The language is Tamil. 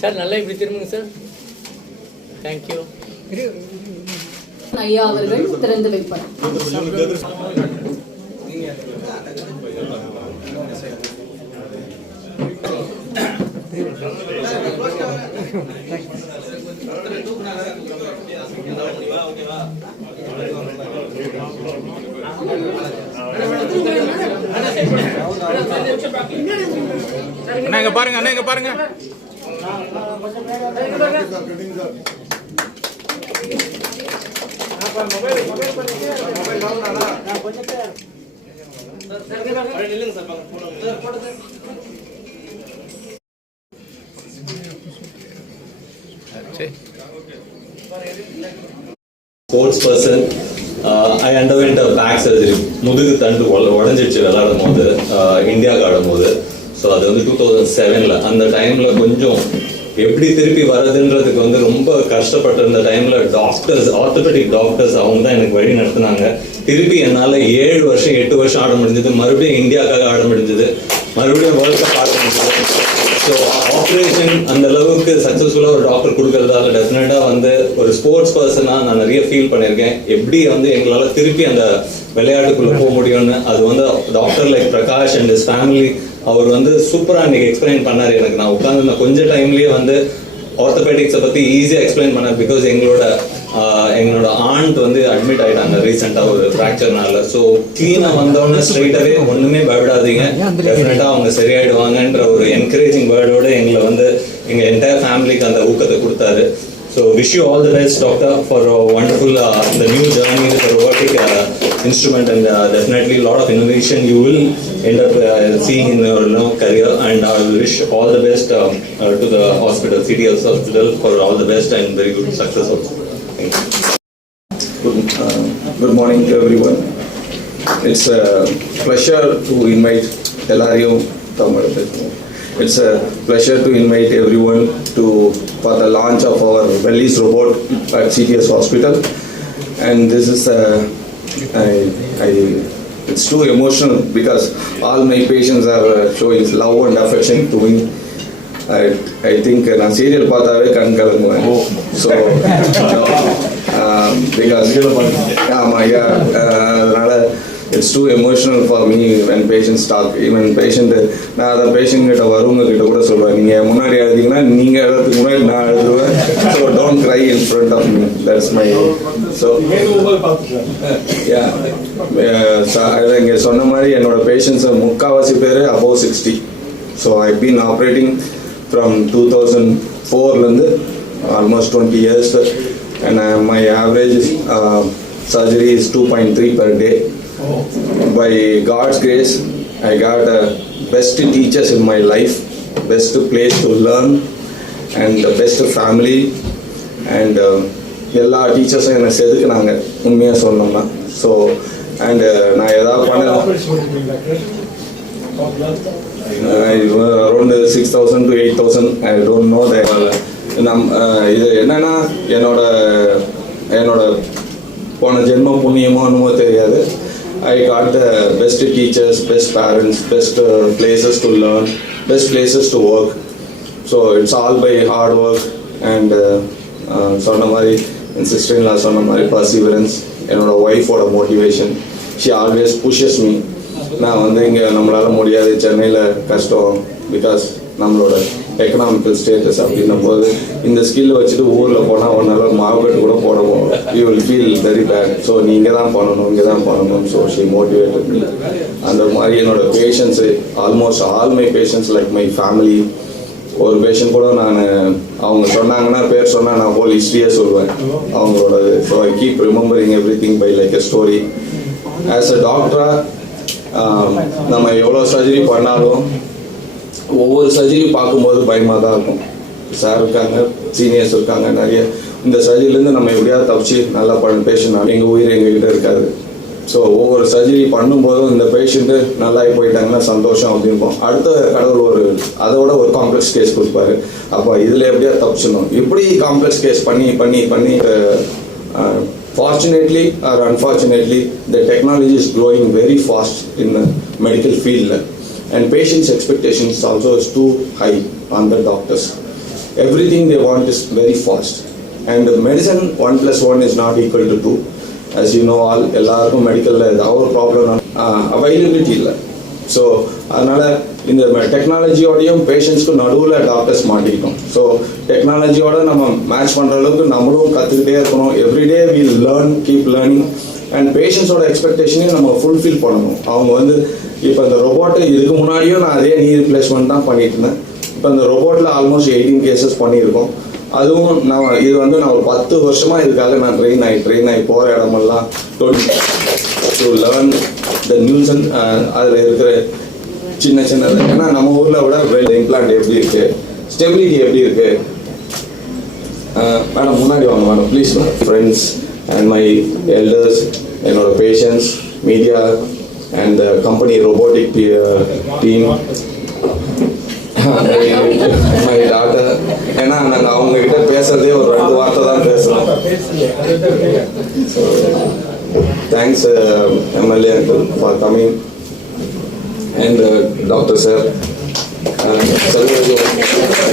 சார் நல்லா இப்படி திரும்புங்க சார். தேங்க்யூ. ஐயா அவர்கள் திறந்து வைப்பார். அண்ணா பாருங்க, அண்ணா பாருங்க. Sports person, I underwent a back surgery. முதுகு தண்டு உடஞ்சிடுச்சு விளையாடும் போது, இந்தியாவுக்கு ஆடும் போது. ஸோ அது வந்து 2007. அந்த டைமில் கொஞ்சம் எப்படி திருப்பி வர்றதுன்றதுக்கு வந்து ரொம்ப கஷ்டப்பட்டு இருந்த டைமில் டாக்டர்ஸ், ஆர்த்தோபெடிக் டாக்டர்ஸ் அவங்க தான் எனக்கு வழி நடத்தினாங்க. திருப்பி என்னால் 7 வருஷம் 8 வருஷம் ஆட முடிஞ்சது. மறுபடியும் இந்தியாவுக்காக ஆட முடிஞ்சது. மறுபடியும் வேர்ல்ட் கப் ஆட முடிஞ்சது. ஸோ ஆப்ரேஷன் அந்த அளவுக்கு சக்ஸஸ்ஃபுல்லாக ஒரு டாக்டர் கொடுக்கறதால டெஃபினட்டாக வந்து ஒரு ஸ்போர்ட்ஸ் பர்சனாக நான் நிறைய ஃபீல் பண்ணியிருக்கேன். எப்படி வந்து எங்களால் திருப்பி அந்த விளையாட்டுக்குள்ளே போக முடியும்னு. அது வந்து doctor like Prakash and his family அவர் வந்து சூப்பராக இன்னைக்கு எக்ஸ்பிளைன் பண்ணார் எனக்கு. நான் உட்காந்து கொஞ்சம் டைம்லேயே வந்து ஆர்த்தோபெடிக்ஸை பற்றி ஈஸியாக எக்ஸ்பிளைன் பண்ணார். பிகாஸ் எங்களோட ஆண்ட் வந்து அட்மிட் ஆகிட்டாங்க ரீசெண்டாக ஒரு ஃப்ராக்சர்னால. ஸோ க்ளீனாக வந்தோடனே ஸ்ட்ரைட்டாகவே ஒன்றுமே பயப்படாதீங்க, டெஃபினட்டாக அவங்க சரியாயிடுவாங்கன்ற ஒரு என்கரேஜிங் வேர்டோடு எங்களை வந்து எங்கள் என்டையர் ஃபேமிலிக்கு அந்த ஊக்கத்தை கொடுத்தாரு. So wish you all the best, doctor, for a wonderful the new journey with the robotic instrument, and definitely a lot of innovation you will end up seeing in your career. And I will wish all the best to the hospital, CTS Hospital, for all the best and very good success also. Thank you. Good morning to everyone. It's a pleasure to invite Elario Tamil. It's a pleasure to invite everyone for the launch of our Bellis robot at CTS Hospital. And this is it's too emotional because all my patients are showing love and affection to me. I think நான் சீரியல் பார்த்தாவே கண் கலங்குவேன். ஸோ பிகாஸ் அதனால it's too emotional for me when patients talk. ஈவன் நான் அதை பேஷண்ட் கிட்ட வரவங்க கிட்ட கூட சொல்லுவேன், நீங்கள் முன்னாடி எழுதிங்கன்னா நீங்கள் எழுதுறதுக்கு முன்னாடி நான் எழுதுவேன். So don't cry in front of me. That's my. So இங்கே சொன்ன மாதிரி என்னோட பேஷண்ட்ஸை முக்கால்வாசி பேர் above 60. So I been operating from 2004 almost 20 years, and my average surgery is 2.3 per day. By God's grace, I got best teachers in my life, best place to learn, and the best family, and எல்லா டீச்சர்ஸும் என்னை செதுக்குனாங்க உண்மையாக சொன்னோம்னா. ஸோ அண்ட் நான் ஏதாவது பண்ண around 6,000 to 8,000, I don't know that. இது என்னன்னா என்னோட போன ஜென்மம் புண்ணியமோ என்னமோ தெரியாது. I got the best teachers, best parents, best places to learn, best places to work. So it's all by hard work and சொன்ன மாதிரி என் sister-in-law சொன்ன மாதிரி perseverance, என்னோட ஒய்ஃபோட motivation. She always pushes me. நான் வந்து இங்கே நம்மளால் முடியாது, சென்னையில் கஷ்டம், பிகாஸ் நம்மளோட எக்கனாமிக்கல் ஸ்டேட்டஸ் அப்படின்னும் போது இந்த ஸ்கில் வச்சுட்டு ஊரில் போனால் ஒன்றால் மாவுக்கட்டு கூட போடவும் you will feel very bad. So நீ இங்கே தான் பண்ணணும். So she motivated me. அந்த மாதிரி என்னோட பேஷண்ட்ஸு almost all my patients like my family. ஒரு பேஷண்ட் கூட நான் அவங்க சொன்னாங்கன்னா பேர் சொன்னால் நான் ஹோல் ஹிஸ்ட்ரியே சொல்லுவேன் அவங்களோட. So I keep remembering everything by like a story. As a டாக்டராக நம்ம எவ்வளோ சர்ஜரி பண்ணாலும் ஒவ்வொரு சர்ஜரி பார்க்கும்போது பயமாக தான் இருக்கும். சார் இருக்காங்க, சீனியர்ஸ் இருக்காங்க நிறைய. இந்த சர்ஜரிலேருந்து நம்ம எப்படியாவது தப்பிச்சு நல்லா பேஷண்ட் எங்கள் உயிர் எங்ககிட்ட இருக்காது. ஸோ ஒவ்வொரு சர்ஜரி பண்ணும்போதும் இந்த பேஷண்ட்டு நல்லா போயிட்டாங்கன்னா சந்தோஷம் அப்படின்போம். அடுத்த கடவுள் அதோட ஒரு காம்ப்ளெக்ஸ் கேஸ் கொடுப்பாரு. அப்போ இதில் எப்படியாவது தப்பிச்சிடணும். இப்படி காம்ப்ளெக்ஸ் கேஸ் பண்ணி fortunately or unfortunately, the technology is growing very fast in the medical field, and patients' expectations also is too high on the doctors. everything they want is very fast. And medicine 1 plus 1 is not equal to 2. As you know all, எல்லாருக்கும் மெடிக்கலில் ஏதாவது ஒரு ப்ராப்ளம் அவைலபிலிட்டி இல்லை. ஸோ அதனால் இந்த டெக்னாலஜியோடையும் பேஷண்ட்ஸ்க்கும் நடுவில் டாக்டர்ஸ் மாட்டிக்கிட்டோம். ஸோ டெக்னாலஜியோட நம்ம மேட்ச் பண்ணுற அளவுக்கு நம்மளும் கற்றுக்கிட்டே இருக்கணும். Everyday we learn, keep learning. And பேஷண்ட்ஸோட எக்ஸ்பெக்டேஷனையும் நம்ம ஃபுல்ஃபில் பண்ணணும். அவங்க வந்து இப்போ இந்த ரொபோட்டு இதுக்கு முன்னாடியும் நான் அதே நீ ரிப்ளேஸ்மெண்ட் தான் பண்ணிட்டு இருந்தேன். இப்போ இந்த ரொபோட்டில் ஆல்மோஸ்ட் 18 கேசஸ் பண்ணியிருக்கோம். அதுவும் இது வந்து நான் ஒரு 10 வருஷமாக இதுக்காக நான் ட்ரெயின் ஆகி போகிற இடமெல்லாம் to learn the news and அதில் இருக்கிற சின்ன ஏன்னா நம்ம ஊரில் விட இம்ப்ளான்ட் எப்படி இருக்குது, ஸ்டெபிலிட்டி எப்படி இருக்குது. மேடம் முன்னாடி வாங்க madam please. Friends and my elders, என்னோட பேஷண்ட்ஸ், media and company robotic team, my daughter. ஏன்னா நாங்கள் அவங்கக்கிட்ட பேசுறதே ஒரு 2 வார்த்தை தான் பேசுகிறோம். Thanks MLA uncle for coming and doctor sir.